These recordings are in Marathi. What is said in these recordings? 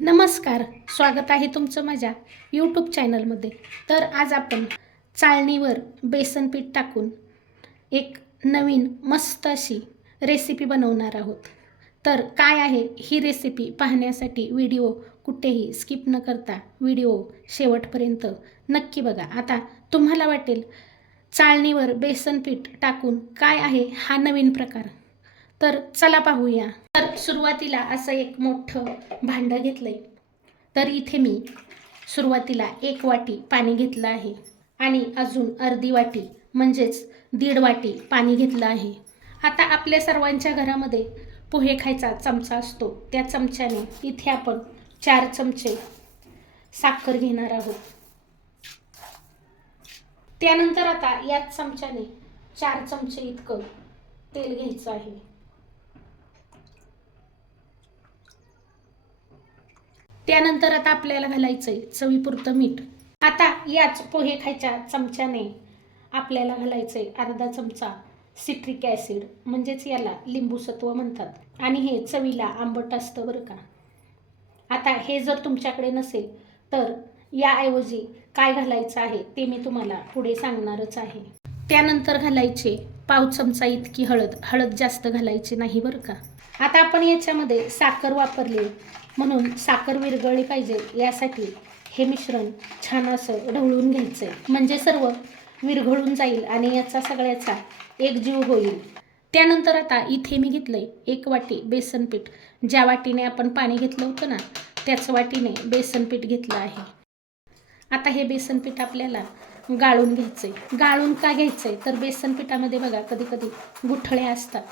नमस्कार, स्वागत आहे तुमचं माझ्या यूट्यूब चॅनलमध्ये. तर आज आपण चाळणीवर बेसन पीठ टाकून एक नवीन मस्त अशी रेसिपी बनवणार आहोत. तर काय आहे ही रेसिपी पाहण्यासाठी व्हिडिओ कुठेही स्किप न करता व्हिडिओ शेवटपर्यंत नक्की बघा. आता तुम्हाला वाटेल चाळणीवर बेसन पीठ टाकून काय आहे हा नवीन प्रकार. तर चला पाहूया. तर सुरुवातीला असं एक मोठं भांडं घेतलंय. तर इथे मी सुरुवातीला 1 वाटी पाणी घेतलं आहे आणि अजून अर्धी वाटी म्हणजेच 1.5 वाटी पाणी घेतलं आहे. आता आपल्या सर्वांच्या घरामध्ये पोहे खायचा चमचा असतो. त्या चमच्याने इथे आपण 4 चमचे साखर घेणार आहोत. त्यानंतर आता याच चमच्याने 4 चमचे इतकं तेल घ्यायचं आहे. त्यानंतर आता आपल्याला घालायचंय चवीपुरतं मीठ. आता याच पोहे खायच्या चमच्याने आपल्याला घालायचंय अर्धा चमचा सिट्रिक ॲसिड, म्हणजेच याला लिंबूसत्व म्हणतात आणि हे चवीला आंबट असतं बरं का. आता हे जर तुमच्याकडे नसेल तर याऐवजी काय घालायचं आहे ते मी तुम्हाला पुढे सांगणारच आहे. त्यानंतर घालायचे पाव चमचा इतकी हळद. हळद जास्त घालायची नाही बरं का. आता आपण याच्यामध्ये साखर वापरली म्हणून साखर विरघळली पाहिजे यासाठी हे मिश्रण छान असं ढवळून घ्यायचं आहे, म्हणजे सर्व विरघळून जाईल आणि याचा सगळ्याचा एकजीव होईल. त्यानंतर आता इथे मी घेतलंय 1 वाटी बेसन पीठ. ज्या वाटीने आपण पाणी घेतलं होतं ना त्याच वाटीने बेसन पीठ घेतलं आहे. आता हे बेसन पीठ आपल्याला गाळून घ्यायचंय. गाळून का घ्यायचंय तर बेसन पिठामध्ये बघा कधी कधी गुठळे असतात,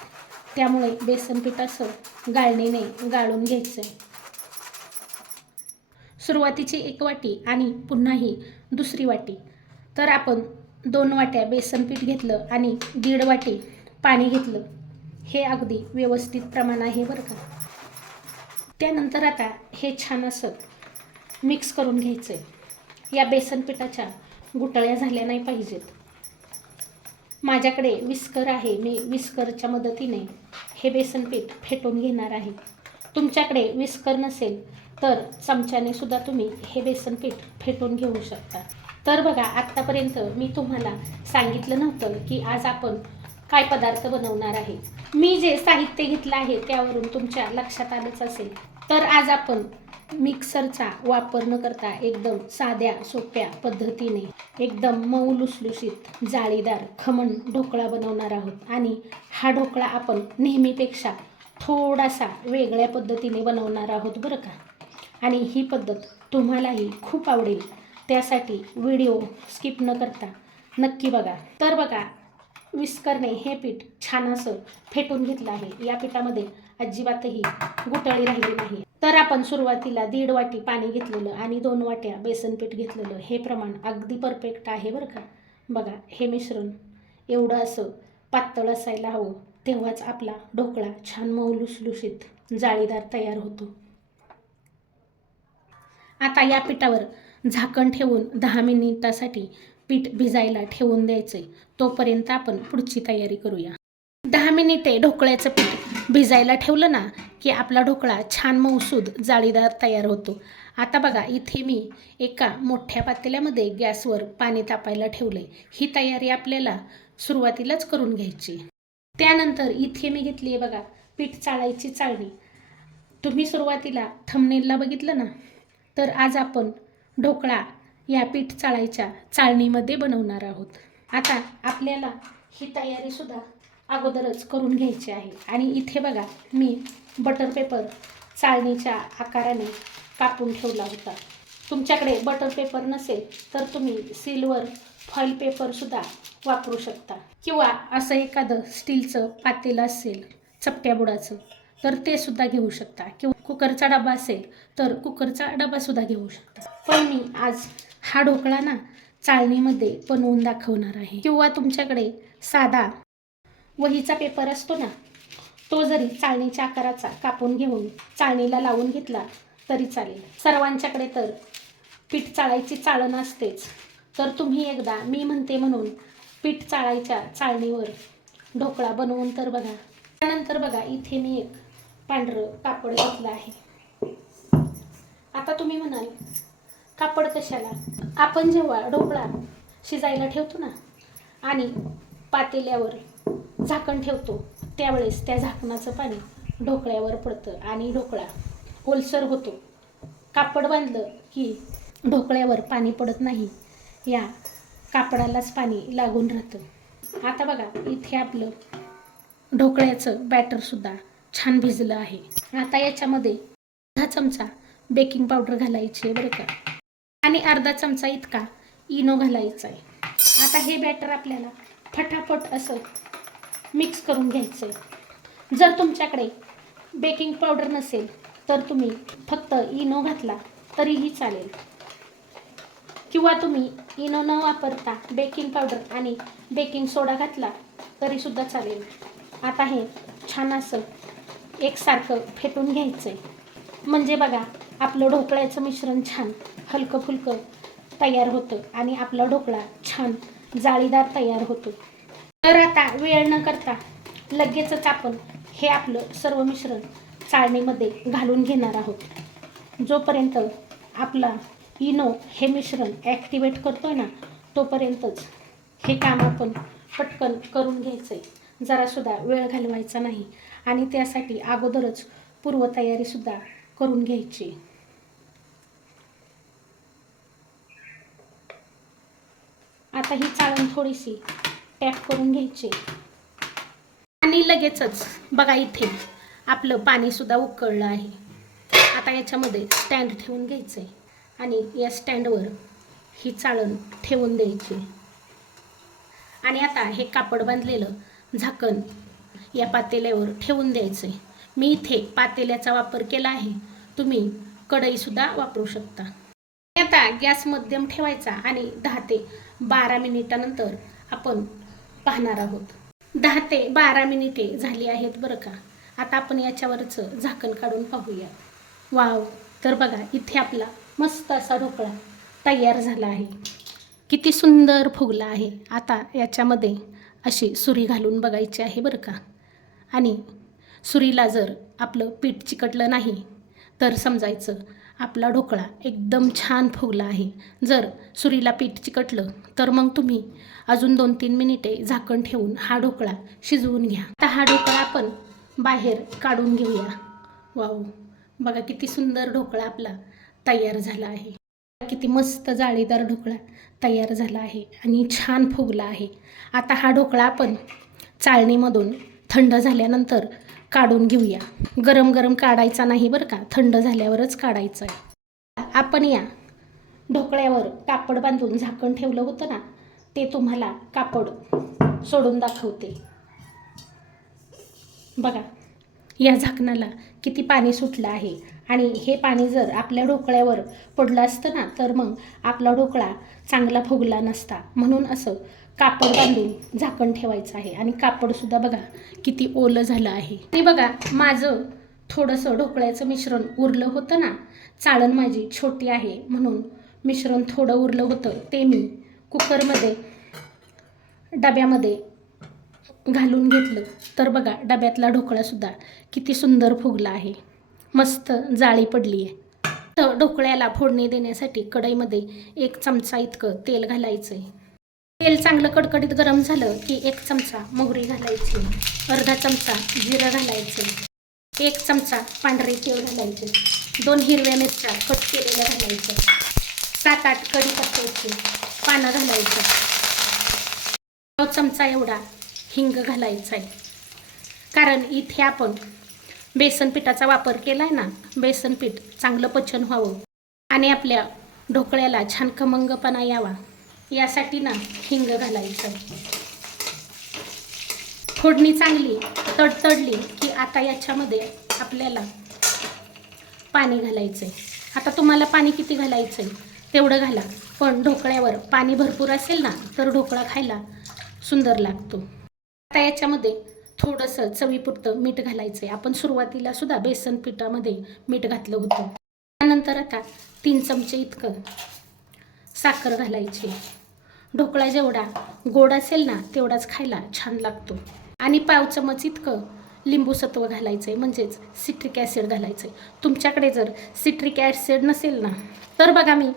त्यामुळे बेसन पीठ असं गाळणीने गाळून घ्यायचंय. सुरुवातीची 1 वाटी आणि पुन्हा ही दुसरी वाटी. तर आपण 2 वाट्या बेसन पीठ घेतलं आणि 1.5 वाटी पाणी घेतलं. हे अगदी व्यवस्थित प्रमाण आहे बरं का. त्यानंतर आता हे छान असं मिक्स करून घ्यायचं आहे. या बेसन पिठाच्या गुठळ्या झाल्या नाही पाहिजेत. माझ्याकडे विस्कर आहे, मी विस्करच्या मदतीने हे बेसन पीठ फेटून घेणार आहे. तुमच्याकडे विस्कर नसेल तर चमच्याने सुद्धा तुम्ही हे बेसन पीठ फेटून घेऊ शकता. तर बघा, आत्तापर्यंत मी तुम्हाला सांगितलं नव्हतं की आज आपण काय पदार्थ बनवणार आहे. मी जे साहित्य घेतलं आहे त्यावरून तुमच्या लक्षात आलंच असेल. तर आज आपण मिक्सरचा वापर न करता एकदम साध्या सोप्या पद्धतीने एकदम मऊ लुसलुशीत जाळीदार खमंग ढोकळा बनवणार आहोत. आणि हा ढोकळा आपण नेहमीपेक्षा थोडासा वेगळ्या पद्धतीने बनवणार आहोत बरं का. आणि ही पद्धत तुम्हालाही खूप आवडेल, त्यासाठी व्हिडिओ स्किप न करता नक्की बघा. तर बघा, विस्करने हे पीठ छान असं फेटून घेतलं आहे. या पिठामध्ये अजिबातही गुठळी राहिली नाही. तर आपण सुरुवातीला 1.5 वाटी पाणी घेतलेलं आणि 2 वाट्या बेसन पीठ घेतलेलं, हे प्रमाण अगदी परफेक्ट आहे बरं का. बघा, हे मिश्रण एवढं असं पातळ असायला हवं, तेव्हाच आपला ढोकळा छान मऊ लुसलुशीत जाळीदार तयार होतो. आता या पिठावर झाकण ठेवून 10 मिनिटासाठी पीठ भिजायला ठेवून द्यायचंय. तोपर्यंत आपण पुढची तयारी करूया. 10 मिनिटे ढोकळ्याचं पीठ भिजायला ठेवलं ना की आपला ढोकळा छान मऊसूद जाळीदार तयार होतो. आता बघा, इथे मी एका मोठ्या पातेल्यामध्ये गॅसवर पाणी तापायला ठेवलंय. ही तयारी आपल्याला सुरुवातीलाच करून घ्यायची. त्यानंतर इथे मी घेतली आहे बघा पीठ चाळायची चाळणी. तुम्ही सुरुवातीला थंबनेलला बघितलं ना, तर आज आपण ढोकळा या पीठ चाळायच्या चाळणीमध्ये बनवणार आहोत. आता आपल्याला ही तयारी सुद्धा अगोदरच करून घ्यायची आहे. आणि इथे बघा, मी बटर पेपर चाळणीच्या आकाराने कापून ठेवला होता. तुमच्याकडे बटर पेपर नसेल तर तुम्ही सिल्वर फॉईल पेपरसुद्धा वापरू शकता, किंवा असं एखादं स्टीलचं पातेलं असेल चपट्या बुडाचं तर ते सुद्धा घेऊ शकता, किंवा कुकरचा डबा असेल तर कुकरचा डबासुद्धा घेऊ शकता. पण मी आज हा ढोकळा ना चाळणीमध्ये बनवून दाखवणार आहे. किंवा तुमच्याकडे साधा वहीचा पेपर असतो ना, तो जरी चाळणीच्या आकाराचा कापून घेऊन चाळणीला लावून घेतला तरी चालेल. सर्वांच्याकडे तर पीठ चाळायची चाळण असतेच. तर तुम्ही एकदा मी म्हणते म्हणून पीठ चाळायच्या चाळणीवर ढोकळा बनवून तर बघा. त्यानंतर बघा, इथे मी एक पांढरं कापड घेतलं आहे. आता तुम्ही म्हणाल कापड कशाला? आपण जेव्हा ढोकळा शिजायला ठेवतो ना आणि पातेल्यावर झाकण ठेवतो त्यावेळेस त्या झाकणाचं पाणी ढोकळ्यावर पडतं आणि ढोकळा ओलसर होतो. कापड बांधलं की ढोकळ्यावर पाणी पडत नाही, या कापडालाच पाणी लागून राहतं. आता बघा इथे आपलं ढोकळ्याचं बॅटरसुद्धा छान भिजलं आहे. आता याच्यामध्ये अर्धा चमचा बेकिंग पावडर घालायची आहे बरं का, आणि अर्धा चमचा इतका इनो घालायचा आहे. आता हे बॅटर आपल्याला फटाफट असं मिक्स करून घ्यायचं आहे. जर तुमच्याकडे बेकिंग पावडर नसेल तर तुम्ही फक्त इनो घातला तरीही चालेल, किंवा तुम्ही इनो न वापरता बेकिंग पावडर आणि बेकिंग सोडा घातला तरीसुद्धा चालेल. आता हे छान असं एकसारखं फेटून घ्यायचं आहे. म्हणजे बघा आपलं ढोकळ्याचं मिश्रण छान हलकं फुलकं तयार होतं आणि आपला ढोकळा छान जाळीदार तयार होतो. तर आता वेळ न करता लगेचच आपण हे आपलं सर्व मिश्रण चाळणीमध्ये घालून घेणार आहोत. जोपर्यंत आपला इनो हे मिश्रण ॲक्टिवेट करतोय ना तोपर्यंतच हे काम आपण पटकन करून घ्यायचं आहे. जरासुद्धा वेळ घालवायचा नाही आणि त्यासाठी अगोदरच पूर्वतयारीसुद्धा करून घ्यायची. आता ही चाळण थोडीशी टॅप करून घ्यायची आणि लगेचच बघा इथे आपलं पाणीसुद्धा उकळलं आहे. आता याच्यामध्ये स्टँड ठेवून घ्यायचं आहे आणि या स्टँडवर ही चाळण ठेवून द्यायची आणि आता हे कापड बांधलेलं झाकण या पातेल्यावर ठेवून द्यायचं आहे. मी इथे पातेल्याचा वापर केला आहे, तुम्ही कढईसुद्धा वापरू शकता. आता गॅस मध्यम ठेवायचा आणि 10 ते 12 मिनिटानंतर आपण पाहणार आहोत. 10 ते 12 मिनिटे झाली आहेत बरं का. आता आपण याच्यावरचं झाकण काढून पाहूया. वाव, तर बघा इथे आपला मस्त असा ढोकळा तयार झाला आहे. किती सुंदर फुगला आहे. आता याच्यामध्ये अशी सुरी घालून बघायची आहे बरं का, आणि सुरीला जर आपलं पीठ चिकटलं नाही तर समजायचं आपला ढोकळा एकदम छान फुगला आहे. जर सुरीला पीठ चिकटलं तर मग तुम्ही अजून 2-3 मिनिटे झाकण ठेवून हा ढोकळा शिजवून घ्या. आता हा ढोकळा आपण बाहेर काढून घेऊया. वाव, बघा किती सुंदर ढोकळा आपला तयार झाला आहे. किती मस्त जाळीदार ढोकळा तयार झाला आहे आणि छान फुगला आहे. आता हा ढोकळा आपण चाळणीमधून थंड झाल्यानंतर काढून घेऊया. गरम गरम काढायचा नाही बरं का, थंड झाल्यावरच काढायचं आहे. आपण या ढोकळ्यावर कापड बांधून झाकण ठेवलं होतं ना, ते तुम्हाला कापड सोडून दाखवते. बघा या झाकणाला किती पाणी सुटलं आहे आणि हे पाणी जर आपल्या ढोकळ्यावर पडलं असतं ना तर मग आपला ढोकळा चांगला फुगला नसता. म्हणून असं कापड बांधून झाकण ठेवायचं आहे आणि कापडसुद्धा बघा किती ओलं झालं आहे. आणि बघा माझं थोडंसं ढोकळ्याचं मिश्रण उरलं होतं ना, चाळण माझी छोटी आहे म्हणून मिश्रण थोडं उरलं होतं, ते मी कुकरमध्ये डब्यामध्ये घालून घेतलं. तर बघा डब्यातला ढोकळासुद्धा किती सुंदर फुगला आहे, मस्त जाळी पडली आहे. तर ढोकळ्याला फोडणी देण्यासाठी कढईमध्ये 1 चमचा इतकं तेल घालायचं आहे. तेल चांगलं कडकडीत गरम झालं की 1 चमचा मोहरी घालायची, अर्धा चमचा जिरं घालायचं, 1 चमचा पांढरे तीळ घालायचे, 2 हिरव्या मिरच्या कट केलेल्या घालायच्या, 7-8 कढीपत्त्याची पानं घालायचं, 1 चमचा एवढा हिंग घालायचा आहे. कारण इथे आपण बेसन पिठाचा वापर केला आहे ना, बेसन पीठ चांगलं पचन व्हावं आणि आपल्या ढोकळ्याला छान खमंगपणा यावा यासाठी ना हिंग घालायचं. फोडणी चांगली तडतडली की आता याच्यामध्ये आपल्याला पाणी घालायचं आहे. आता तुम्हाला पाणी किती घालायचं आहे तेवढं घाला, पण ढोकळ्यावर पाणी भरपूर असेल ना तर ढोकळा खायला सुंदर लागतो. आता याच्यामध्ये थोडंसं चवीपुरतं मीठ घालायचं आहे. आपण सुरुवातीला सुद्धा बेसन पिठामध्ये मीठ घातलं होतं. त्यानंतर आता 3 चमचे इतकं साखर घालायची. ढोकळा जेवढा गोड असेल ना तेवढाच खायला छान लागतो. आणि 1/2 चमच इतकं लिंबूसत्व घालायचं आहे, म्हणजेच सिट्रिक ॲसिड घालायचं आहे. तुमच्याकडे जर सिट्रिक ॲसिड नसेल ना, तर बघा मी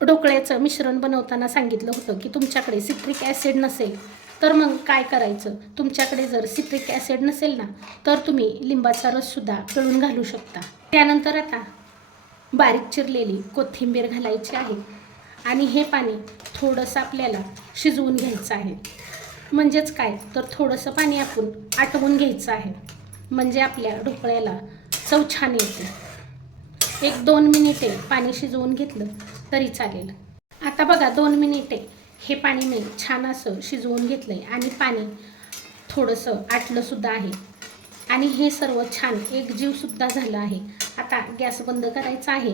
ढोकळ्याचं मिश्रण बनवताना सांगितलं होतं की तुमच्याकडे सिट्रिक ॲसिड नसेल तर मग काय करायचं. तुमच्याकडे जर सिट्रिक ॲसिड नसेल ना, तर तुम्ही लिंबाचा रससुद्धा पिळून घालू शकता. त्यानंतर आता बारीक चिरलेली कोथिंबीर घालायची आहे आणि हे पाणी थोडंसं आपल्याला शिजवून घ्यायचं आहे. म्हणजेच काय तर थोडंसं पाणी आपण आटवून घ्यायचं आहे, म्हणजे आपल्या ढोकळ्याला चव छान येते. 1-2 मिनिटे पाणी शिजवून घेतलं तरी चालेल. आता बघा 2 मिनिटे हे पाणी मी छान असं शिजवून घेतलं आहे आणि पाणी थोडंसं आटलंसुद्धा आहे आणि हे सर्व छान एकजीवसुद्धा झालं आहे. आता गॅस बंद करायचा आहे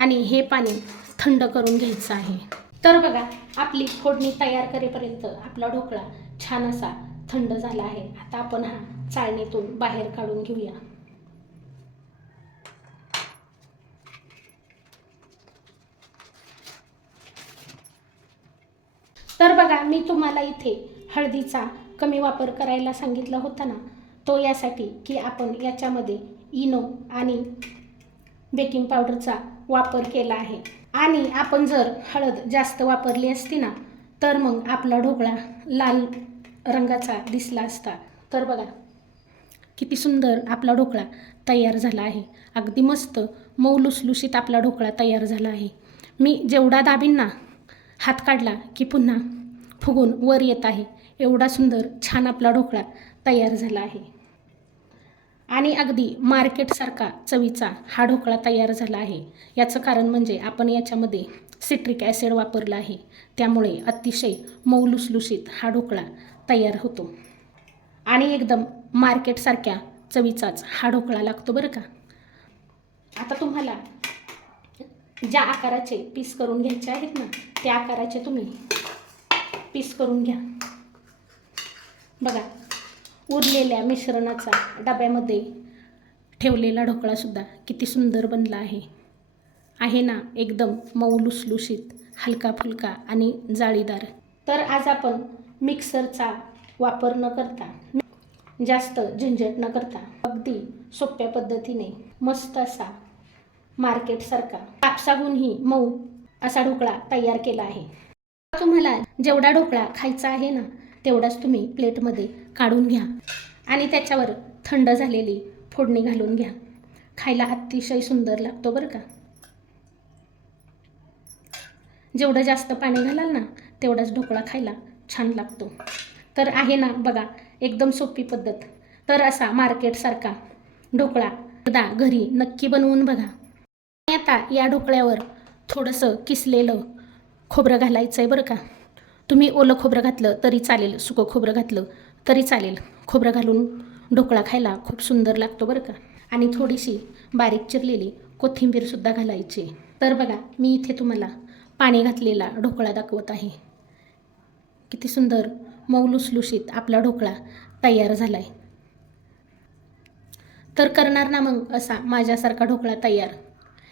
आणि हे पाणी थंड करून घ्यायचं आहे. तर बघा आपली फोडणी तयार करेपर्यंत आपला ढोकळा छान असा थंड झाला आहे. आता आपण हा चाळणीतून बाहेर काढून घेऊया. तर बघा मी तुम्हाला इथे हळदीचा कमी वापर करायला सांगितला होता ना, तो यासाठी की आपण याच्यामध्ये इनो आणि बेकिंग पावडरचा वापर केला आहे. आणि आपण जर हळद जास्त वापरली असती ना, तर मग आपला ढोकळा लाल रंगाचा दिसला असता. तर बघा किती सुंदर आपला ढोकळा तयार झाला आहे. अगदी मस्त मऊ लुसलुशीत आपला ढोकळा तयार झाला आहे. मी जेवढा दाबीन ना, हात काढला की पुन्हा फुगून वर येत आहे. एवढा सुंदर छान आपला ढोकळा तयार झाला आहे आणि अगदी मार्केटसारखा चवीचा हा ढोकळा तयार झाला आहे. याचं कारण म्हणजे आपण याच्यामध्ये सिट्रिक ॲसिड वापरला आहे, त्यामुळे अतिशय मऊ लुसलुशीत हा ढोकळा तयार होतो आणि एकदम मार्केटसारख्या चवीचाच हा ढोकळा लागतो बरं का. आता तुम्हाला ज्या आकाराचे पीस करून घ्यायचे आहेत ना, त्या आकाराचे तुम्ही पीस करून घ्या. बघा उरलेल्या मिश्रणाचा डब्यामध्ये ठेवलेला ढोकळासुद्धा किती सुंदर बनला आहे ना, एकदम मऊ लुसलुशीत, हलका फुलका आणि जाळीदार. तर आज आपण मिक्सरचा वापर न करता, जास्त झंझट न करता, अगदी सोप्या पद्धतीने मस्त असा मार्केटसारखा कापसाहूनही मऊ असा ढोकळा तयार केला आहे. तुम्हाला जेवढा ढोकळा खायचा आहे ना, तेवढाच तुम्ही प्लेटमध्ये काढून घ्या आणि त्याच्यावर थंड झालेली फोडणी घालून घ्या. खायला अतिशय सुंदर लागतो बरं का. जेवढं जास्त पाणी घालाल ना, तेवढाच ढोकळा खायला छान लागतो. तर आहे ना बघा एकदम सोपी पद्धत. तर असा मार्केटसारखा ढोकळा एकदा घरी नक्की बनवून बघा. आता या ढोकळ्यावर थोडंसं किसलेलं खोबरं घालायचं आहे बरं का. तुम्ही ओलं खोबरं घातलं तरी चालेल, सुकं खोबरं घातलं तरी चालेल. खोबरं घालून ढोकळा खायला खूप सुंदर लागतो बरं का. आणि थोडीशी बारीक चिरलेली कोथिंबीरसुद्धा घालायची. तर बघा मी इथे तुम्हाला पाणी घातलेला ढोकळा दाखवत आहे. किती सुंदर मऊ लुसलुशीत आपला ढोकळा तयार झाला आहे. तर करणार ना मग असा माझ्यासारखा ढोकळा तयार,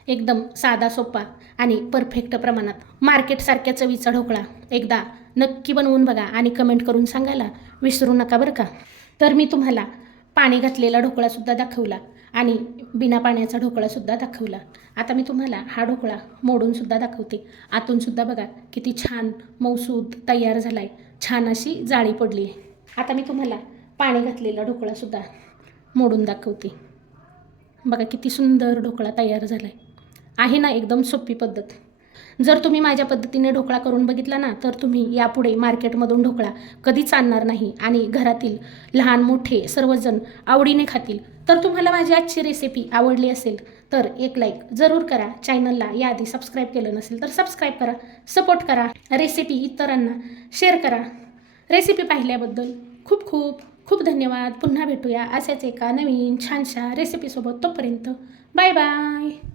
एकदम साधा सोपा आणि परफेक्ट प्रमाणात मार्केटसारख्या चवीचा ढोकळा एकदा नक्की बनवून बघा आणि कमेंट करून सांगायला विसरू नका बरं का. तर मी तुम्हाला पाणी घातलेला ढोकळासुद्धा दाखवला आणि बिना पाण्याचा ढोकळासुद्धा दाखवला. आता मी तुम्हाला हा ढोकळा मोडूनसुद्धा दाखवते. आतूनसुद्धा बघा किती छान मऊसूद तयार झाला आहे, छान अशी जाळी पडली आहे. आता मी तुम्हाला पाणी घातलेला ढोकळासुद्धा मोडून दाखवते. बघा किती सुंदर ढोकळा तयार झाला आहे ना, एकदम सोपी पद्धत. जर तुम्ही माझ्या पद्धतीने ढोकळा करून बघितला ना, तर तुम्ही यापुढे मार्केटमधून ढोकळा कधीच आणणार नाही आणि घरातील लहान मोठे सर्वजण आवडीने खातील. तर तुम्हाला माझी आजची रेसिपी आवडली असेल तर एक लाईक जरूर करा. चॅनलला याआधी सबस्क्राईब केलं नसेल तर सबस्क्राईब करा, सपोर्ट करा, रेसिपी इतरांना शेअर करा. रेसिपी पाहिल्याबद्दल खूप खूप खूप धन्यवाद. पुन्हा भेटूया अशाच एका नवीन छानशा रेसिपीसोबत. तोपर्यंत बाय बाय.